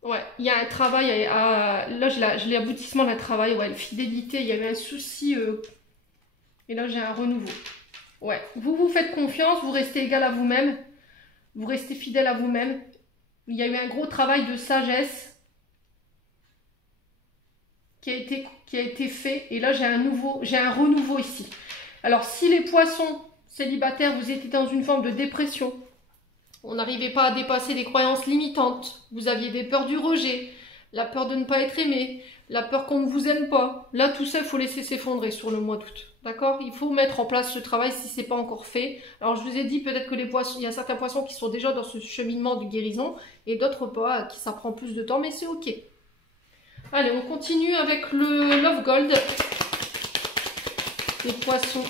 Ouais, il y a un travail, là j'ai l'aboutissement d'un travail, ouais, fidélité, il y avait un souci, et là j'ai un renouveau. Ouais, vous vous faites confiance, vous restez égal à vous-même, vous restez fidèle à vous-même. Il y a eu un gros travail de sagesse qui a été fait, et là j'ai un renouveau ici. Alors si les poissons célibataires, vous étiez dans une forme de dépression, on n'arrivait pas à dépasser des croyances limitantes, vous aviez des peurs du rejet, la peur de ne pas être aimé, la peur qu'on ne vous aime pas. Là, tout ça, il faut laisser s'effondrer sur le mois d'août. D'accord? Il faut mettre en place ce travail si c'est pas encore fait. Alors, je vous ai dit peut-être que les poissons, il y a certains poissons qui sont déjà dans ce cheminement de guérison et d'autres pas, qui ça prend plus de temps, mais c'est ok. Allez, on continue avec le Love Gold. Les poissons.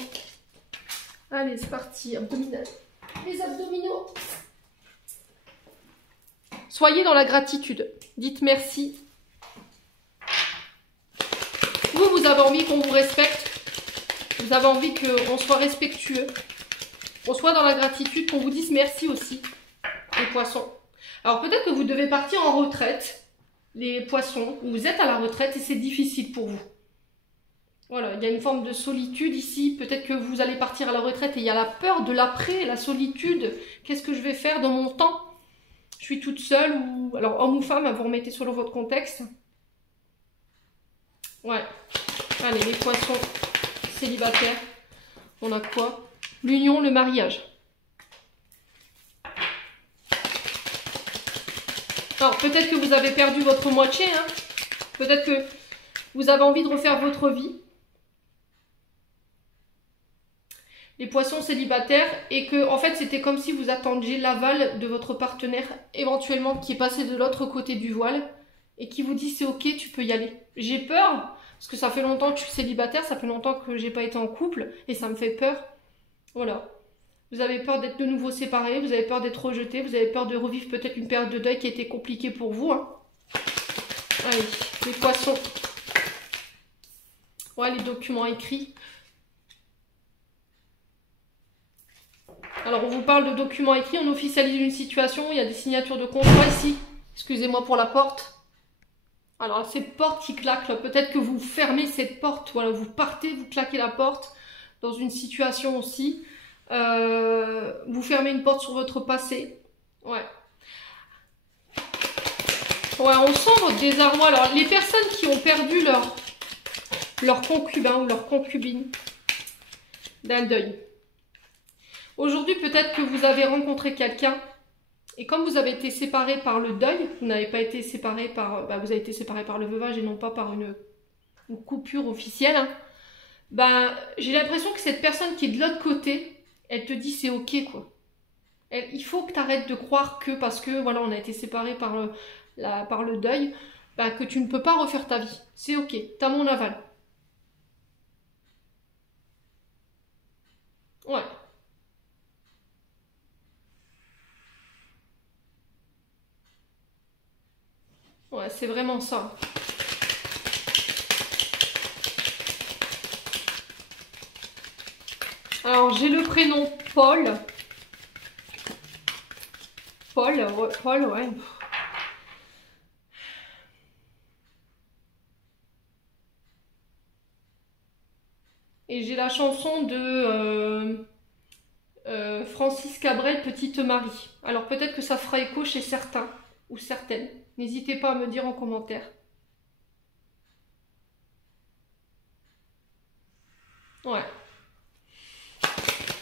Allez, c'est parti. Abdominal. Les abdominaux. Soyez dans la gratitude. Dites merci. Vous avez envie qu'on vous respecte. Vous avez envie qu'on soit respectueux. On soit dans la gratitude, qu'on vous dise merci aussi, les poissons. Alors peut-être que vous devez partir en retraite, les poissons. Vous êtes à la retraite et c'est difficile pour vous. Voilà, il y a une forme de solitude ici. Peut-être que vous allez partir à la retraite et il y a la peur de l'après, la solitude. Qu'est-ce que je vais faire dans mon temps? Je suis toute seule ou... Alors, homme ou femme, vous remettez selon votre contexte. Ouais. Allez, les poissons célibataires. On a quoi? L'union, le mariage. Alors, peut-être que vous avez perdu votre moitié. Hein. Peut-être que vous avez envie de refaire votre vie. Les poissons célibataires, et que en fait c'était comme si vous attendiez l'aval de votre partenaire éventuellement qui est passé de l'autre côté du voile et qui vous dit c'est ok, tu peux y aller. J'ai peur parce que ça fait longtemps que je suis célibataire, ça fait longtemps que j'ai pas été en couple et ça me fait peur. Voilà. Vous avez peur d'être de nouveau séparés, vous avez peur d'être rejeté, vous avez peur de revivre peut-être une période de deuil qui a été compliquée pour vous. Hein. Allez, les poissons. Ouais, les documents écrits. Alors, on vous parle de documents écrits, on officialise une situation, il y a des signatures de contrat ici. Excusez-moi pour la porte. Alors, cette porte qui claque, peut-être que vous fermez cette porte, voilà, vous partez, vous claquez la porte dans une situation aussi. Vous fermez une porte sur votre passé. Ouais. Ouais, on sent votre désarroi. Alors, les personnes qui ont perdu leur concubin ou leur concubine d'un deuil. Aujourd'hui, peut-être que vous avez rencontré quelqu'un et comme vous avez été séparé par le deuil, vous n'avez pas été séparé par... vous avez été séparé par le veuvage et non pas par une coupure officielle. Hein. J'ai l'impression que cette personne qui est de l'autre côté, elle te dit c'est ok quoi. Il faut que tu arrêtes de croire que parce que voilà, on a été séparé par le deuil, que tu ne peux pas refaire ta vie. C'est ok, tu as mon aval. Ouais. Ouais, c'est vraiment ça. Alors, j'ai le prénom Paul. Paul, ouais. Et j'ai la chanson de Francis Cabrel, Petite Marie. Alors, peut-être que ça fera écho chez certains ou certaines. N'hésitez pas à me dire en commentaire. Ouais.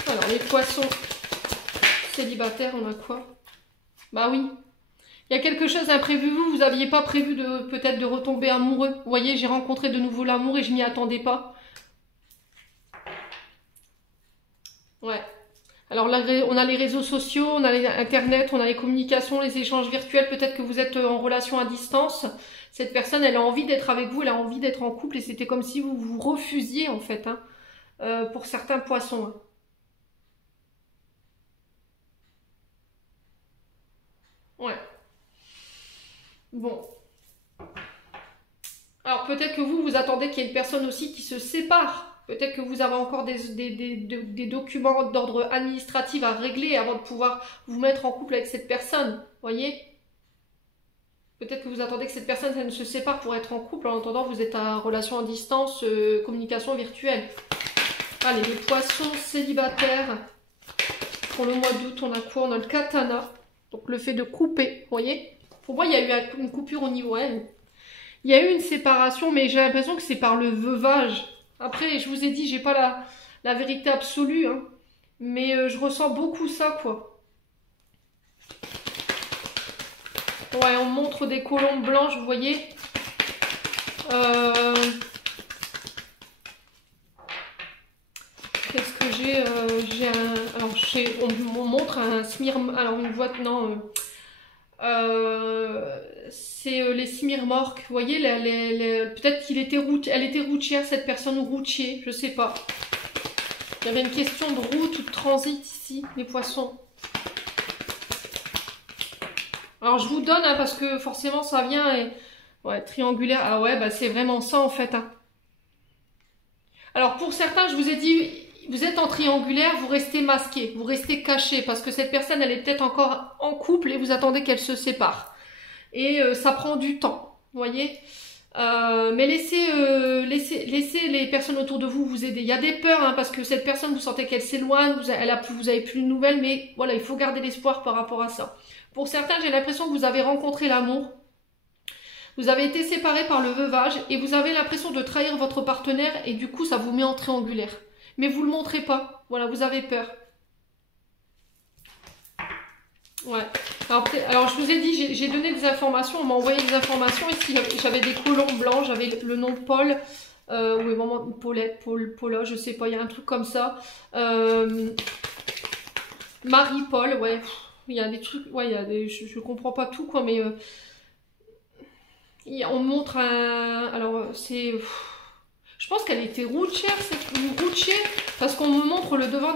Alors, les poissons célibataires, on a quoi? Bah oui. Il y a quelque chose d'imprévu. Vous n'aviez pas prévu peut-être de retomber amoureux. Vous voyez, j'ai rencontré de nouveau l'amour et je m'y attendais pas. Ouais. Alors là, on a les réseaux sociaux, on a Internet, on a les communications, les échanges virtuels. Peut-être que vous êtes en relation à distance. Cette personne, elle a envie d'être avec vous, elle a envie d'être en couple et c'était comme si vous vous refusiez en fait, hein, pour certains poissons. Hein. Ouais. Bon. Alors peut-être que vous attendez qu'il y ait une personne aussi qui se sépare. Peut-être que vous avez encore des documents d'ordre administratif à régler avant de pouvoir vous mettre en couple avec cette personne. Voyez? Peut-être que vous attendez que cette personne ne se sépare pour être en couple. En attendant, vous êtes en relation à distance, communication virtuelle. Allez, les poissons célibataires. Pour le mois d'août, on a quoi? On a le katana. Donc le fait de couper. Vous voyez? Pour moi, il y a eu une coupure au niveau. Ouais. Il y a eu une séparation, mais j'ai l'impression que c'est par le veuvage. Après, je vous ai dit, j'ai pas la vérité absolue, hein, mais je ressens beaucoup ça, quoi. Ouais, on montre des colombes blanches, vous voyez. Qu'est-ce que j'ai alors, on montre un smirmorque. Alors, une boîte, non. C'est les smirmorques. Vous voyez, peut-être qu'elle était routière, cette personne, ou routier, je sais pas. Il y avait une question de route ou de transit ici, les poissons. Alors, je vous donne, hein, parce que forcément, ça vient et... Ouais, triangulaire. Ah ouais, bah c'est vraiment ça, en fait. Hein. Alors, pour certains, je vous ai dit, vous êtes en triangulaire, vous restez masqué, vous restez caché, parce que cette personne, elle est peut-être encore en couple et vous attendez qu'elle se sépare. Et ça prend du temps, vous voyez. Mais laissez les personnes autour de vous vous aider. Il y a des peurs, hein, parce que cette personne, vous sentez qu'elle s'éloigne, vous avez plus de nouvelles, mais voilà, il faut garder l'espoir par rapport à ça. Pour certains, j'ai l'impression que vous avez rencontré l'amour. Vous avez été séparés par le veuvage et vous avez l'impression de trahir votre partenaire et du coup, ça vous met en triangulaire. Mais vous ne le montrez pas. Voilà, vous avez peur. Ouais. Alors, je vous ai dit, j'ai donné des informations, on m'a envoyé des informations. Ici, j'avais des colombes blancs, j'avais le nom Paul, ou vraiment Paulette, Paula, je sais pas, il y a un truc comme ça. Marie-Paul, ouais, il y a des trucs, ouais, il y a des, je comprends pas tout, quoi, mais on montre un, alors c'est, je pense qu'elle était routière, c'est une routier, parce qu'on me montre le devant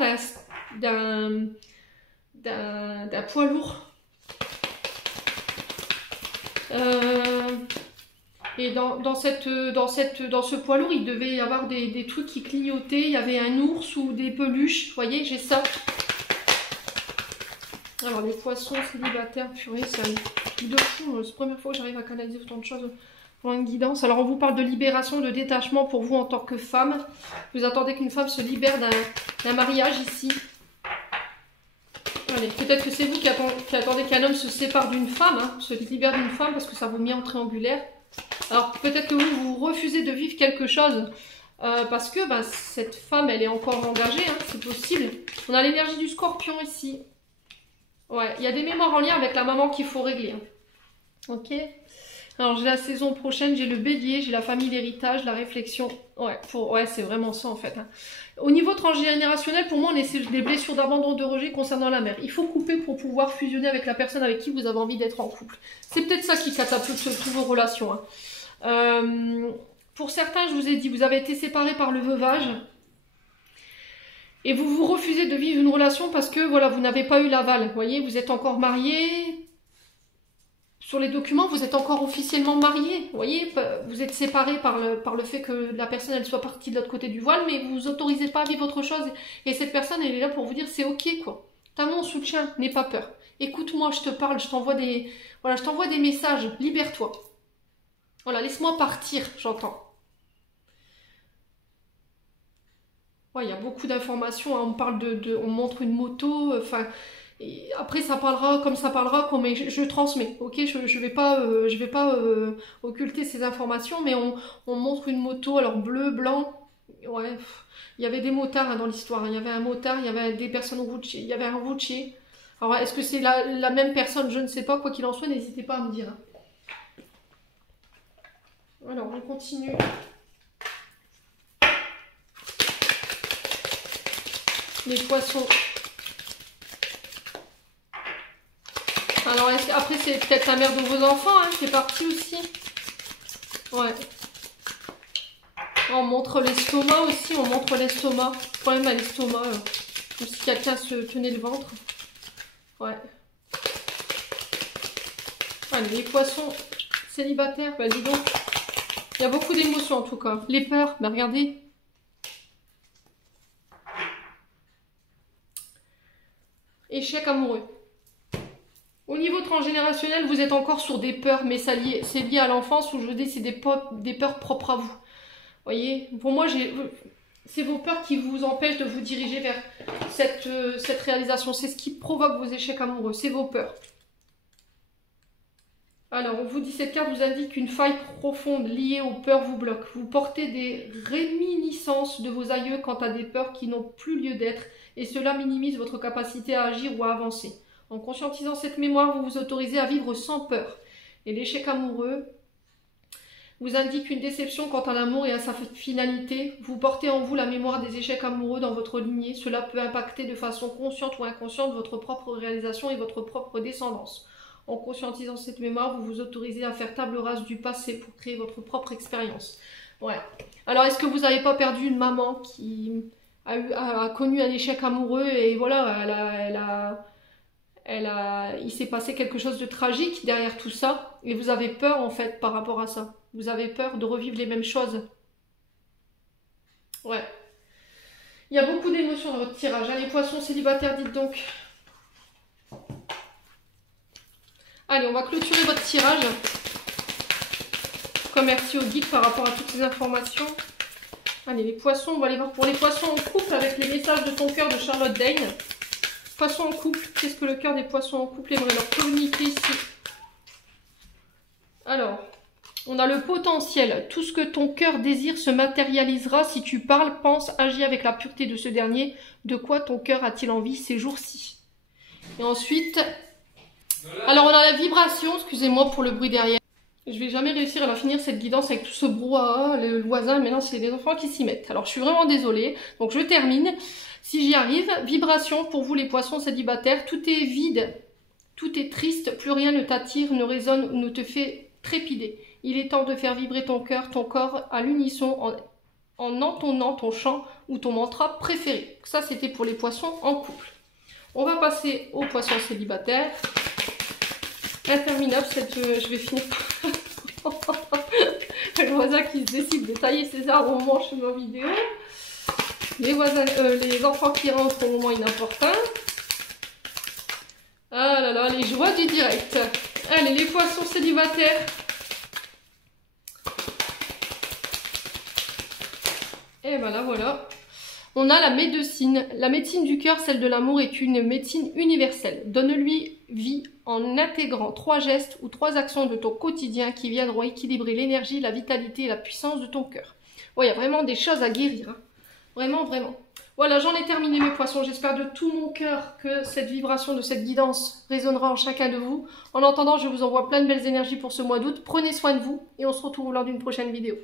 d'un poids lourd. Et dans ce poids lourd, il devait y avoir des trucs qui clignotaient. Il y avait un ours ou des peluches. Vous voyez, j'ai ça. Alors, les poissons célibataires, purée, c'est un truc de fou. C'est la première fois que j'arrive à canaliser autant de choses pour une guidance. Alors, on vous parle de libération, de détachement pour vous en tant que femme. Vous attendez qu'une femme se libère d'un mariage ici. Allez, peut-être que c'est vous qui attendez qu'un homme se sépare d'une femme, hein, se libère d'une femme parce que ça vous met en triangulaire. Alors peut-être que vous refusez de vivre quelque chose parce que cette femme, elle est encore engagée, hein, c'est possible. On a l'énergie du scorpion ici. Ouais, il y a des mémoires en lien avec la maman qu'il faut régler. Hein. Ok. Alors j'ai la saison prochaine, j'ai le bélier, j'ai la famille, l'héritage, la réflexion. Ouais, c'est vraiment ça en fait. Hein. Au niveau transgénérationnel, pour moi, on est des blessures d'abandon, de rejet concernant la mère. Il faut couper pour pouvoir fusionner avec la personne avec qui vous avez envie d'être en couple. C'est peut-être ça qui catapulte toutes vos relations. Hein. Pour certains, je vous ai dit, vous avez été séparés par le veuvage. Et vous refusez de vivre une relation parce que voilà, vous n'avez pas eu l'aval. Vous voyez, vous êtes encore mariés. Sur les documents, vous êtes encore officiellement mariés. Vous voyez, vous êtes séparés par le fait que la personne elle soit partie de l'autre côté du voile, mais vous vous autorisez pas à vivre autre chose. Et cette personne, elle est là pour vous dire c'est ok quoi. T'as mon soutien, n'aie pas peur. Écoute-moi, je te parle, je t'envoie des messages. Libère-toi. Voilà, laisse-moi partir, j'entends. Ouais, il y a beaucoup d'informations. Hein. On parle on montre une moto. Enfin. Et après, ça parlera comme ça parlera, mais je transmets, ok, je vais pas occulter ces informations, mais on montre une moto, alors bleu, blanc, ouais, il y avait des motards hein, dans l'histoire, hein. Il y avait un motard, il y avait des personnes routiers, il y avait un routier. Alors, est-ce que c'est la même personne? Je ne sais pas, quoi qu'il en soit, n'hésitez pas à me dire. Hein. Alors, on continue. Les poissons. Alors, après, c'est peut-être la mère de vos enfants, hein, qui est partie aussi. Ouais. On montre l'estomac aussi, on montre l'estomac. Problème à l'estomac, comme si quelqu'un se tenait le ventre. Ouais. Allez, les poissons célibataires, bah dis donc. Il y a beaucoup d'émotions en tout cas. Les peurs, bah regardez. Échec amoureux. Au niveau transgénérationnel, vous êtes encore sur des peurs, mais c'est lié à l'enfance, où je vous dis c'est des peurs propres à vous. Vous voyez, pour moi, c'est vos peurs qui vous empêchent de vous diriger vers cette réalisation. C'est ce qui provoque vos échecs amoureux, c'est vos peurs. Alors, on vous dit, cette carte vous indique qu'une faille profonde liée aux peurs vous bloque. Vous portez des réminiscences de vos aïeux quant à des peurs qui n'ont plus lieu d'être, et cela minimise votre capacité à agir ou à avancer. En conscientisant cette mémoire, vous vous autorisez à vivre sans peur Et l'échec amoureux vous indique une déception quant à l'amour et à sa finalité. Vous portez en vous la mémoire des échecs amoureux dans votre lignée. Cela peut impacter de façon consciente ou inconsciente votre propre réalisation et votre propre descendance. En conscientisant cette mémoire, vous vous autorisez à faire table rase du passé pour créer votre propre expérience. Ouais. Alors, est-ce que vous n'avez pas perdu une maman qui a connu un échec amoureux et voilà, il s'est passé quelque chose de tragique derrière tout ça et vous avez peur en fait par rapport à ça. Vous avez peur de revivre les mêmes choses. Ouais. Il y a beaucoup d'émotions dans votre tirage. Les poissons célibataires, dites donc. Allez, on va clôturer votre tirage. Merci au guide par rapport à toutes ces informations. Allez, les poissons, on va aller voir pour les poissons en couple avec les messages de ton cœur de Charlotte Dane. Poissons en couple, qu'est-ce que le cœur des poissons en couple aimerait leur communiquer ici? Alors, on a le potentiel. Tout ce que ton cœur désire se matérialisera si tu parles, penses, agis avec la pureté de ce dernier. De quoi ton cœur a-t-il envie ces jours-ci? Et ensuite, alors on a la vibration, excusez-moi pour le bruit derrière. Je vais jamais réussir à finir cette guidance avec tout ce brouhaha, le voisin, maintenant c'est les enfants qui s'y mettent. Alors je suis vraiment désolée, donc je termine. Si j'y arrive, vibration pour vous les poissons célibataires, tout est vide, tout est triste, plus rien ne t'attire, ne résonne ou ne te fait trépider. Il est temps de faire vibrer ton cœur, ton corps à l'unisson en entonnant ton chant ou ton mantra préféré. Ça c'était pour les poissons en couple. On va passer aux poissons célibataires. Interminable, je vais finir. Le voisin qui se décide de tailler ses arbres au moment où je fais ma vidéo. Les enfants qui rentrent au moment inopportun. Ah là là, les joies du direct. Allez, les poissons célibataires. Et ben là, voilà. On a la médecine. La médecine du cœur, celle de l'amour, est une médecine universelle. Donne-lui vie en intégrant 3 gestes ou 3 actions de ton quotidien qui viendront équilibrer l'énergie, la vitalité et la puissance de ton cœur. Ouais, il y a vraiment des choses à guérir. Hein. Vraiment, vraiment. Voilà, j'en ai terminé mes poissons. J'espère de tout mon cœur que cette vibration de cette guidance résonnera en chacun de vous. En attendant, je vous envoie plein de belles énergies pour ce mois d'août. Prenez soin de vous et on se retrouve lors d'une prochaine vidéo.